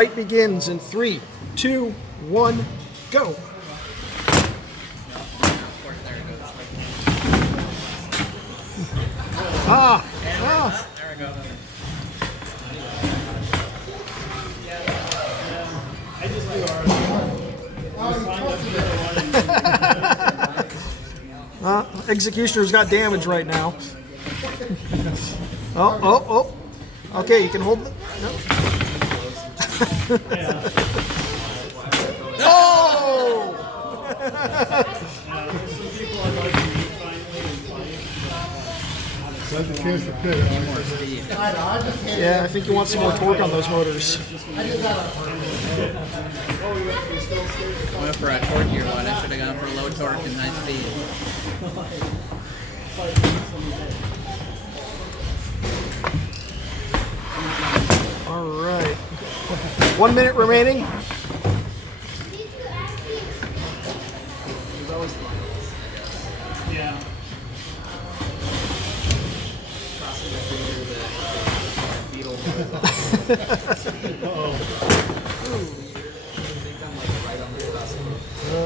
Fight begins in 3, 2, 1, go. Ah! Ah! There we go. I just do ours. Egg-ecutioner's got damage right now. Oh, oh, oh. Okay, you can hold it. No. Oh! Yeah, I think you want some more torque on those motors. I went for a torqueier one. I should have gone for low torque and high speed. All right. 1 minute remaining. Yeah.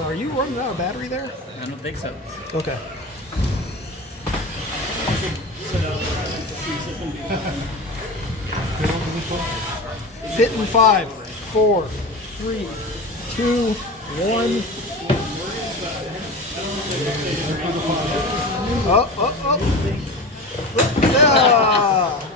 Are you running out of battery there? I don't think so. Okay. Hit in 5, 4, 3, 2, 1. Oh, oh, oh. Yeah.